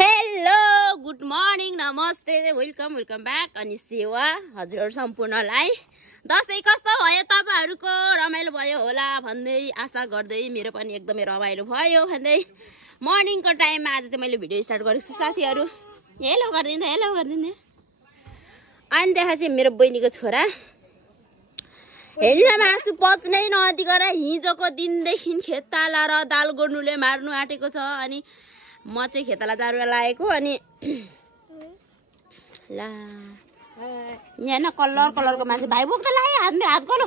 hello good morning नमस्ते welcome back अनि सेवा हजुरहरू सम्पूर्णलाई दसैँ कस्तो भयो तपाईहरुको रमाइलो भयो होला भन्दै आशा गर्दै मेरो पनि एकदमै रमाइलो भयो भन्दै मर्निङको टाइममा आज चाहिँ मैले भिडियो स्टार्ट गरेको छु साथीहरु हेलो गर्दिन अनि देखा चाहिँ मेरो बहिनीको छोरा हेर्नमा आँसु पच्नै नदिएर हिजोको दिनदेखि खेताला र दाल गोड्नुले मार्नु आटेको छ अनि म चाहिँ खेताला जारुवा लागेको अनि ला यहाँ न कलरको मान्छे भाइ बोक्दा लाए हातमा हात गलो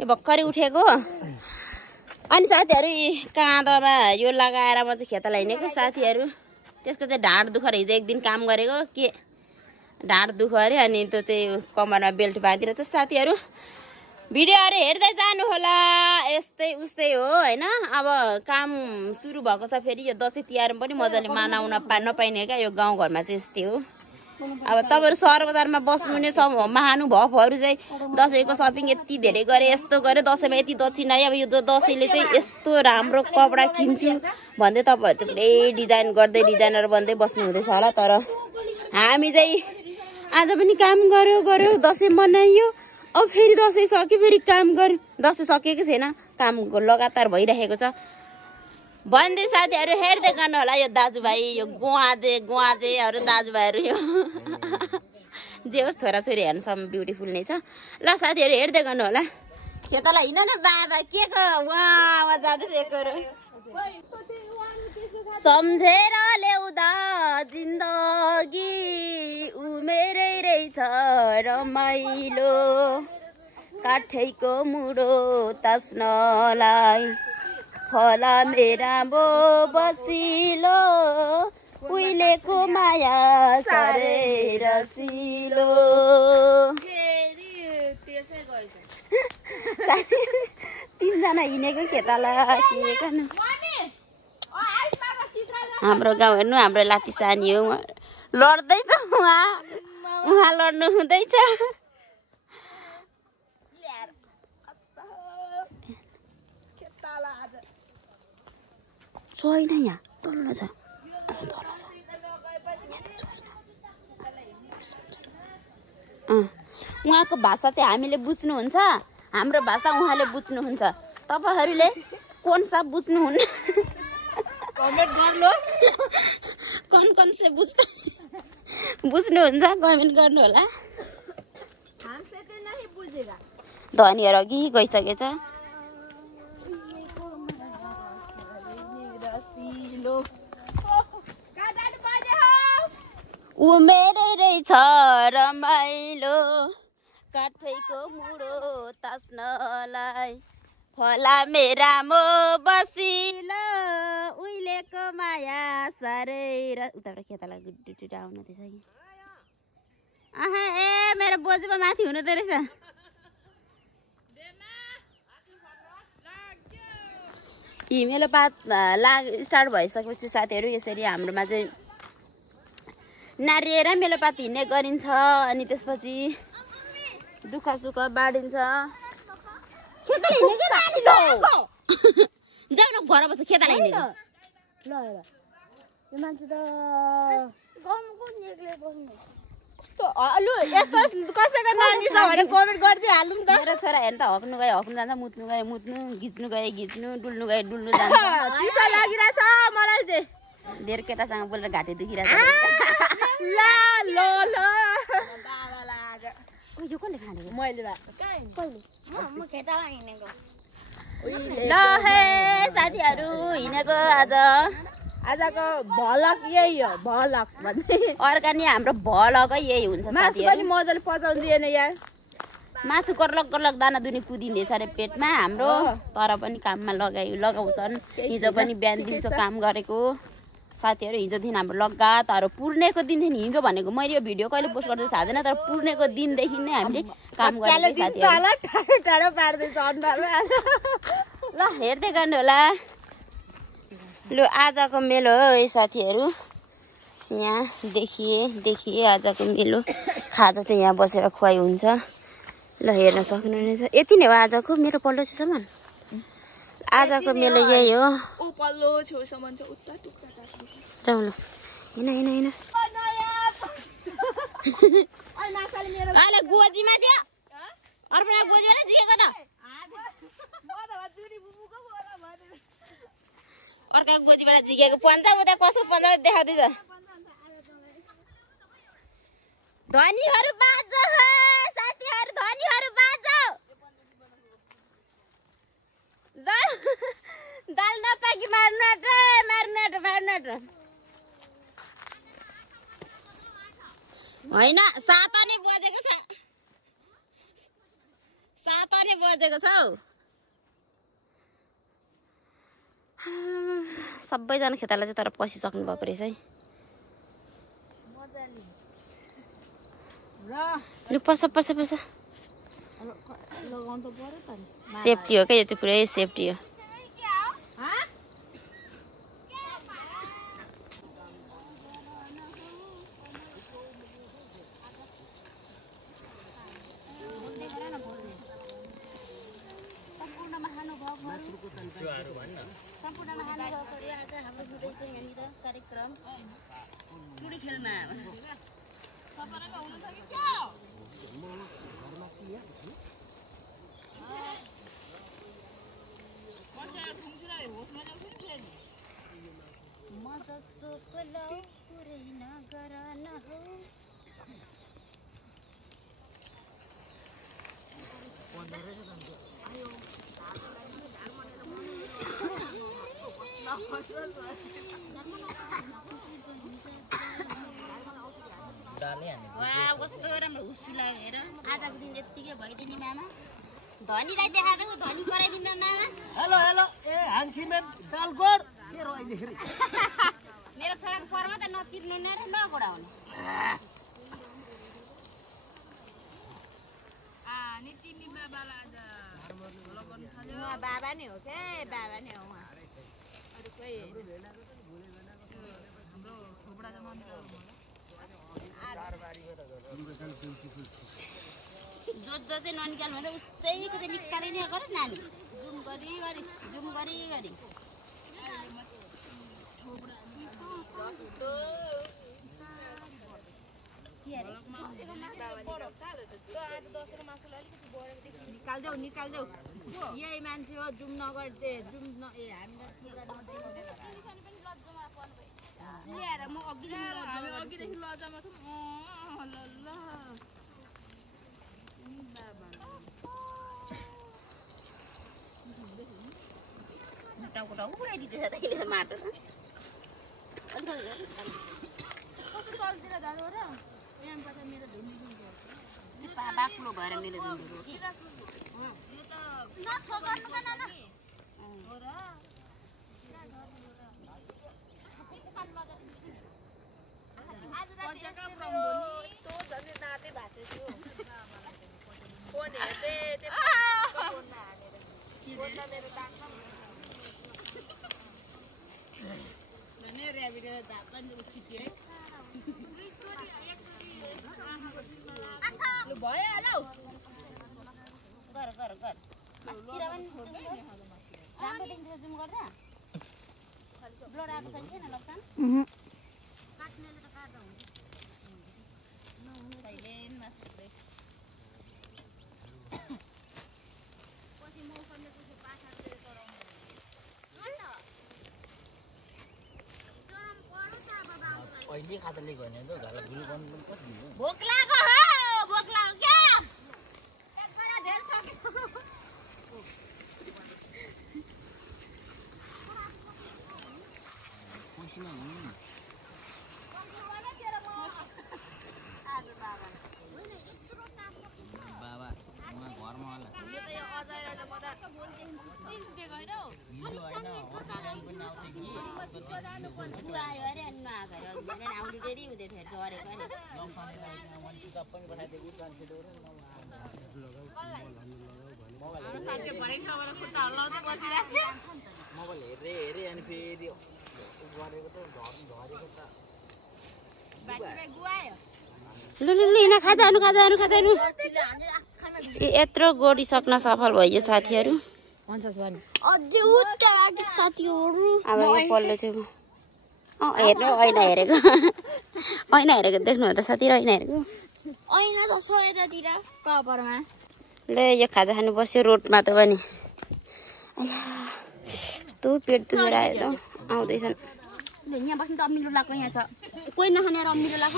यो भर्खरै उठेको अनि साथीहरु काँधमा यो लगाएर म चाहिँ खेताला हिँडेको साथीहरु त्यसको चाहिँ ढाड दुखेर हिजो एक दिन काम गरेको के ढाड दुख्यो अरे अनि त्यो चाहिँ कमरमा बेल्ट बाँधिरहेछ साथीहरु भिडियोहरु हेर्दै जानु होला यस्तै उस्तै हो हैन अब काम सुरु भएको छ फेरि यो दशैं तिहार पनि मजाले मनाउन नपाइने क्या यो गाउँ घरमा चाहिँ यस्तै हो अब तपाईहरु सहर बजारमा बस्नुहुने महानुभावहरु चाहिँ दशैंको शपिङ यति धेरै गरे यस्तो गरे दशैंमा यति दक्षिणा अब यो दशैंले चाहिँ यस्तो राम्रो कपडा किन्छु भन्दै तपाईहरु चाहिँ पुरै डिजाइन गर्दै डिजाइनर बन्दै बस्नु हुँदैछ होला तर हामी चाहिँ आज पनि काम गर्यो दशैं मनाइयो अब फेरि दशैं सक्यो फेरि काम गर्यो दशैं सकेको छैन काम लगातार भइरहेको छ भन्दै साथीहरु हेर्दै गर्नु होला यो दाजुभाइ यो गुवाजेहरु दाजुभाइहरु यो जे होस् छोराछोरी ह्यान्डसम ब्युटिफुल नै छ ल साथीहरु हेर्दै गर्नु होला खेतला हिँड न बाबा के को वा जाँदैछ एकरो सम्झेर ल्याउँदा जिन्दगी उमेरै रहेछ रमाइलो काठैको मुडो तास्नलाई फला मेरा बो बसिलो उहिलेको माया साह्रै रसिलो तीनजना हिँडेको खेताला के गर्नु हाम्रो गाउँ हेर्नु हाम्रो लाठी सानी हो लड्दैछ उहाँ लड्नु हुँदैछ छैन यहाँ तल्लो छ उहाँको भाषा चाहिँ हामीले बुझ्नुहुन्छ हाम्रो भाषा उहाँले बुझ्नुहुन्छ तपाईहरुले कोन सा बुझ्नुहुन्न कमेन्ट गर्नु कन से बुझ्नुहुन्छ कमेन्ट गर्नु होला हमसे चाहिँ नहीं बुझेगा धनीहरु अघि गइसकेछ उमेरै रहेछ रमाइलो काठैको मुडो तास्नलाई फला मेरा मो बसिलो उहिलेको माया साह्रै उताबाट खेताला गुड्डुट आउनु त्यसै ए मेरो बोजूमा माथि हुनुहुँदो रहेछ हिमेलो पात स्टार्ट भइसकेपछि साथीहरु यसरी हाम्रोमा चाहिँ नारिएर मेलोपात हिँड्ने गरिन्छ अनि त्यसपछि दुःख सुख बाँडिन्छ खेताला हिँडेको नानी लो जाऊ न घर बस खेताला हिँडेको ल यो मान्छे त गाउँको निक्ले बस्नु अलु यस्तो कसैको नानी छ भने कमेन्ट गर्दै हाल्नु नि त मेरो छोरा हेर्न त हक्नु जान्छ मुत्नु गए मुत्नु घिच्नु गए घिच्नु डुल्नु गए डुल्नु जान्छ चिसो लागिरहेछ मलाई चाहिँ धेर केटासँग बोलेर घाँटी दुखिरहेछ ला ल बाबा लाग्यो यो कसले खानेको मैले कहिले म खेताला हिँडेको ल हे साथीहरु हिँडेको आजको भलक यही हो भलक भन्ने अर्गानी हाम्रो भलकै यही हुन्छ साथीहरु पनि मजाले पचाउनु दिएन यार मासु गर्लक दाना दुनी कुदिँदैछ रे पेटमा हाम्रो तर पनि काममा लगाउँछन् हिजो पनि बिहान दिउँसो काम गरेको साथीहरु हिजो दिन हाम्रो लगातार पुर्णेको दिनदेखि हिजो भनेको मैले यो भिडियो कहिले पोस्ट गर्दै थाहा छैन तर पुर्णेको दिनदेखि नै हामीले काम गरेको साथीहरु टाढो पार्दै छ ल हेर्दै गर्नु होला ल आजको मेलो हो है साथीहरु यहाँ देखिए आजको मेलो खाजा चाहिँ यहाँ बसेर खुवाइ हुन्छ ल हेर्न सक्नुहुनेछ यति नै हो आजको मेरो पल्लो चाहिँ सामान आजको मेलो यही हो पल्लो छेउसम्म छ उता टुक्रा काट्नु जाउँ ल हैन अहिले गोजीमा थियो अर्पणा गोजीबाट जिकेको त अर्काको गोजीबाट जिकेको पन्जा उता कसो पन्जा देखाउँदैछ धनीहरू बाँचो साथीहरू धनीहरू बाँचो दाल नपाकी मार्नु होइन 7 नै बजेको छ हौ सबैजना खेताला चाहिँ तर पसिसक्नु भएको रहेछ है लु पस सेफ्टी हो क्या यो चाहिँ पुरै सेफ्टी हो कार्यक्रम टुडी खेलमा म जस्तो कोलाउ पुरै नगर न हो कस्तो राम्रो हुस्सु लाग्यो हेर आजको दिन यत्तिकै भइदियो नि मामा धनीलाई देखाएको धनी गराइदिँदा मामा हेलो ए हाङखिमेन दालगोड के रो अहिले फेरि मेरो छोराको पर्व त नतिर्नु न र नगोडाउनु नीति नि बाबाला आज भलो गर्नु थाल्यो बाबा नै हो के बाबा नै हो उहाँ अरु कोही हाम्रो थोपडा जमाउने जो चाहिँ ननिकाल्नु भने उसैको चाहिँ निकालै नै गरोस् नानी जुम गरी निकाल्देऊ यही मान्छे हो जुम नगर्दे जुम न ए हामीलाई म अघिदेखि लजामा छौँ टाउको उडाइदिँदैछ त अहिले माटो बाक्लो भएर मेरो भइहाल्यो गर मास्तिर पनि राम्रो देखिन्छ जुम गर्दा ब्लड आएको छैन नक्सान काट्नेले त काट्दा हुन्छ पछि मौसमले त्यसो पासातिर चढाउनु अहिले खाताले गर्ने त घरलाई भुल गर्नु पनि कति हो भोक लाग्यो क्या खाना धेर सकिसक्यो पसिना हुनु बाबा उहाँ घरमा होला मोबाइल हेरे अनि फेरि गरेको त झरेको त लु यिनीहरू खाजानु यत्रो गोडिसक्न सफल भयो साथीहरू अझै उच्च साथीहरु अब यो पल्लो चाहिँ हेर्नु ऐना हेरेको ऐना हेरेको देख्नु हो त साथी ऐना हेरेको ऐना त छ यतातिर कभरमा ले यो खाजा खानु बस्यो रोडमा त पनि कस्तो पेट दुखेर आयो त आउँदैछन् यहाँ बस्नु त अमिलो लाग्छ यहाँ छ कोही नखाने र अमिलो लाग्छ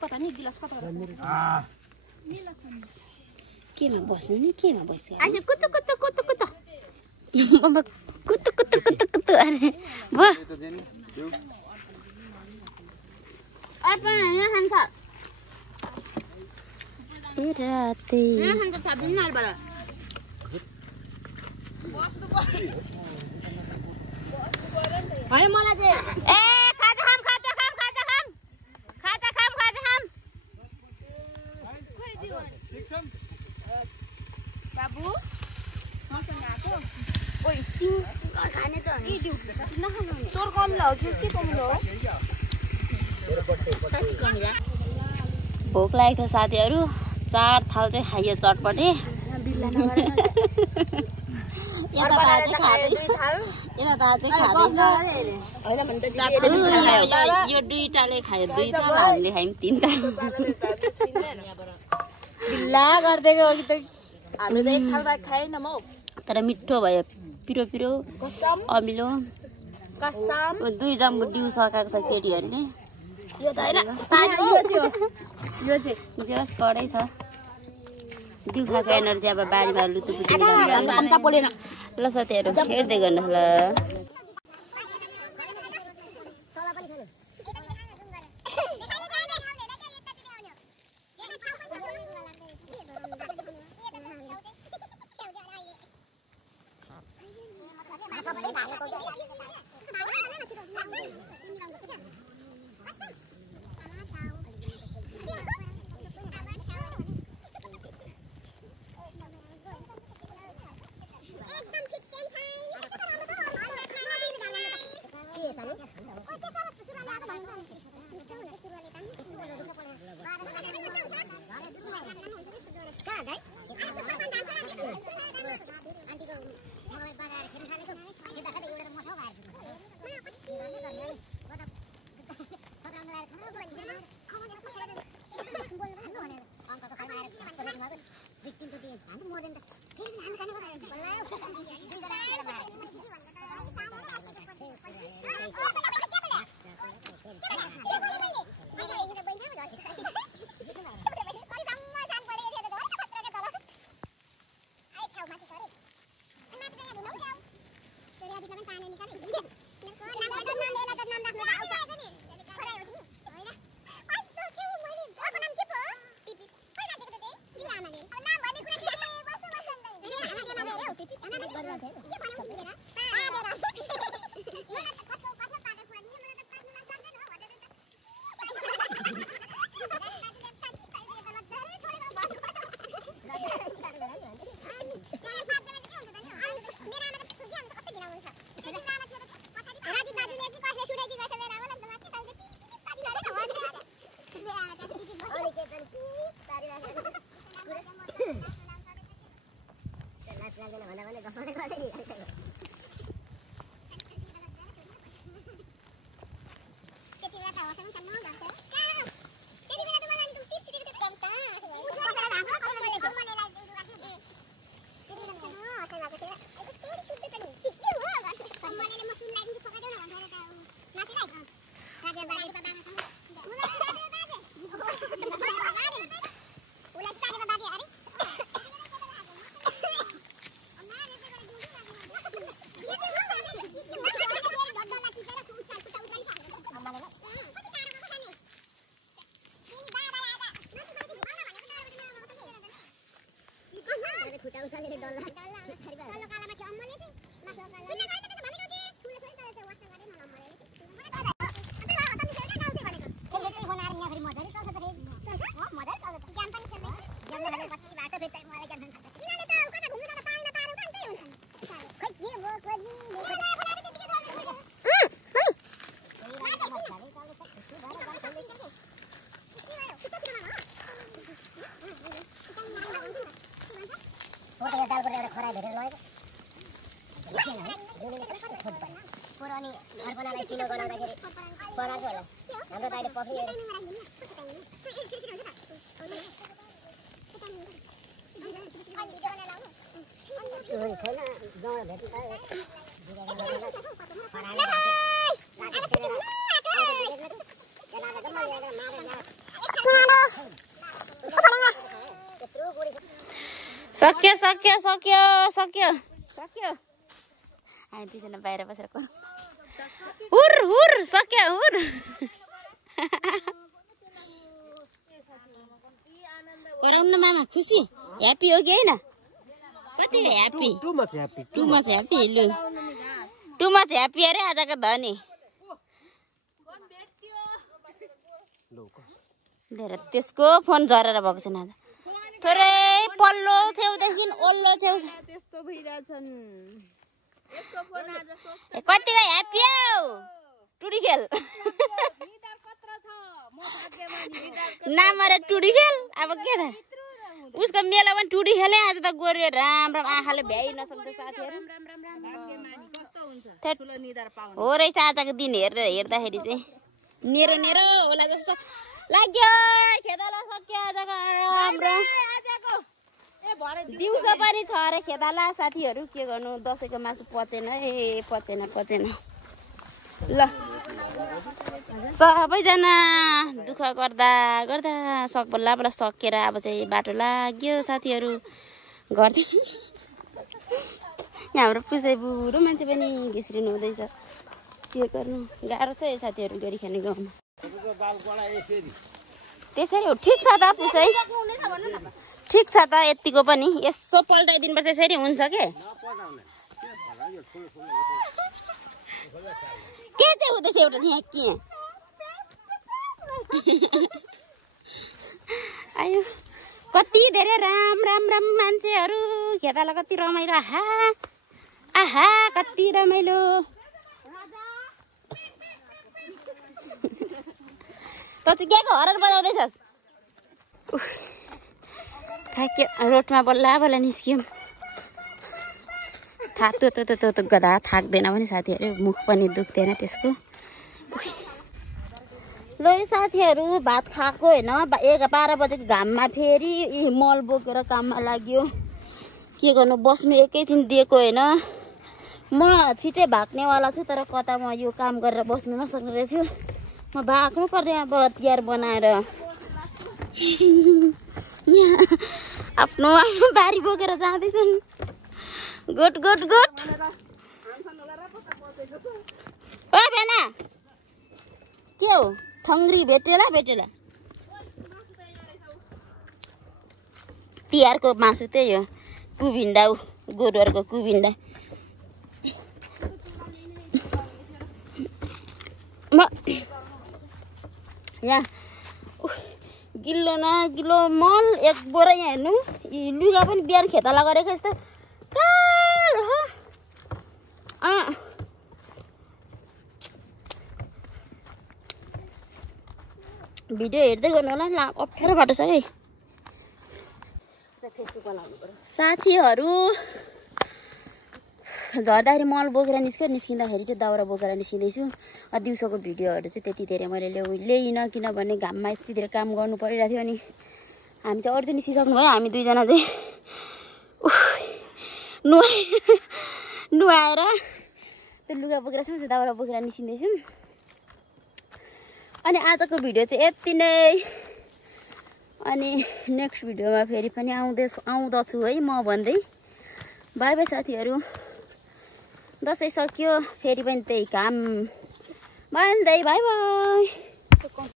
कता नि गिलास कता केमा बस्नु नि केमा बस्छ अहिले कुतु कुतु कुतु कुतु मम्मा कुतु कुतु कुतु कुतु अरे ब apa यहाँ खान्छ रातै यहाँ खान्छ छ दिनहरु बडा हैन मलाई चाहिँ ए खाजा खाम खाजा खाम खाजा खाम खाजा खाम खाजा खाम बाबु मसँग आको ओइ तिन खाने त नि दिउ नखानु तोर कम ल के कम ल भोक लागेको थियो साथीहरु 4 थाल चाहिँ खाइयो चटपटे यता बाजे खादैछ यता बाजे खादैछ हैन भन्छ यो दुईटाले खायो दुईटा हामीले खायौं तीनटा बिल्ला गर्दैको हो कि त हामी त एक थाल भात खाएन म तर मिठो भयो पिरो पिरो अमिलो कसम दुई जम्बु डिउ सकाएको छ केटीहरुले यो त हैन यो चाहिँ जस कडै छ डिउ खाएको एनर्जी अब बारीमा लुतुपुतु कम्ता पोलेन ल साथीहरु हेर्दै गर्नुहोस् ल पुरानी घर बनालाई सिनो गराउँदाखेरि बनाएको होला हाम्रो दाइले पफी सक्यो सक्यो सक्यो सक्यो सक्यो हामी दुईजना बाहिर बसेर हुर हुर सक्यो हुर गराउन मामा खुसी ह्याप्पी हो कि होइन कति ह्याप्पी टु मच ह्याप्पी लु टु मच ह्याप्पी अरे आजको धनी धेरै त्यसको फोन झरेर भएको छैन आज थोरै पल्लो छेउदेखि ओल्लो छेउ त्यस्तो भइरहेछन् यसको फोन आज सोच्छ कतिको ह्याप्पी हौ टुडी खेल निदार कत्रो छ म भाग्यमानी निदार नाम अरे टुडी खेल अब के त उसको मेला पनि टुडी खेले आज त गोरे राम राम आँखाले भ्याइ नसक्दो साथीहरु भाग्यमानी कस्तो हुन्छ ठुलो निदार पाउनु हो रहेछ आजको दिन हेर्दाखेरि चाहिँ नेरो नेरो होला जस्तो लाग्यो खेदाला सक्यो आजको राम्रो दिउँसो पनि छ अरे खेदाला साथीहरु के गर्नु दसैँको मासु पचेन पचेन ल सबैजना दुःख गर्दा गर्दा बल्ल सकेर अब चाहिँ बाटो लाग्यो साथीहरु गर्दै हाम्रो पुसै बुढो मान्छे पनि घिस्रिनु हुँदैछ के गर्नु गाह्रो छ साथीहरु गरी खाने गाउँमा त्यसरी हो ठिक छ त पुसै ठिक छ त यतिको पनि यसो पल्टाइदिनुपर्छ यसरी हुन्छ के चाहिँ हुँदैछ एउटा यहाँ के आयो कति धेरै राम राम राम मान्छेहरु खेताला कति रमाइलो आहा आहा कति रमाइलो त चाहिँ के हरर बजाउँदैछस् थाक्यो रोडमा बल्ल निस्क्यौँ त गधा थाक्दैन पनि साथीहरु मुख पनि दुख्दैन त्यसको ल साथीहरु भात खाएको हैन 12 बजेको घाममा फेरि मल बोकेर काममा लाग्यो के गर्नु बस्नु एकैछिन दिएको हैन म छिटै भाग्नेवाला छु तर कता म यो काम गरेर बस्नु नसक्ने रहेछु म भाग्नु पर्ने अब हतियार बनाएर आफ्नो बारी बोकेर जाँदैछन् गोट गोट गोट ओ बेना के हो ठङ्ग्री भेटेला तिहारको मासु त्यही हो कुभिन्डा गोरुहरूको कुभिन्डा यहाँ गिल्लो न गिल्लो मल एक बोरा यहाँ हेर्नु लुगा पनि बिहान खेताला गरेको यस्तो कालो भिडियो हेर्दै गर्नु होला अप्ठ्यारो बाटो छ है साथीहरु झर्दाखेरि मल बोकेर निस्किँदाखेरि चाहिँ दाउरा बोकेर निस्किँदैछु दिउँसोको भिडियोहरू चाहिँ त्यति धेरै मैले ल्याइनँ किनभने घाममा यति धेरै काम गर्नु परिरहेको थियो अनि हामी चाहिँ अरू चाहिँ निस्किसक्नु भयो हामी दुईजना चाहिँ नुहाएर त्यो लुगा बोकेर दाउरा बोकेर निस्किँदैछौँ अनि आजको भिडियो चाहिँ यति नै अनि नेक्स्ट भिडियोमा फेरि पनि आउँदछु है म भन्दै बाई बाई साथीहरु दसैँ सक्यो फेरि पनि त्यही काम भन्दै बाई बाई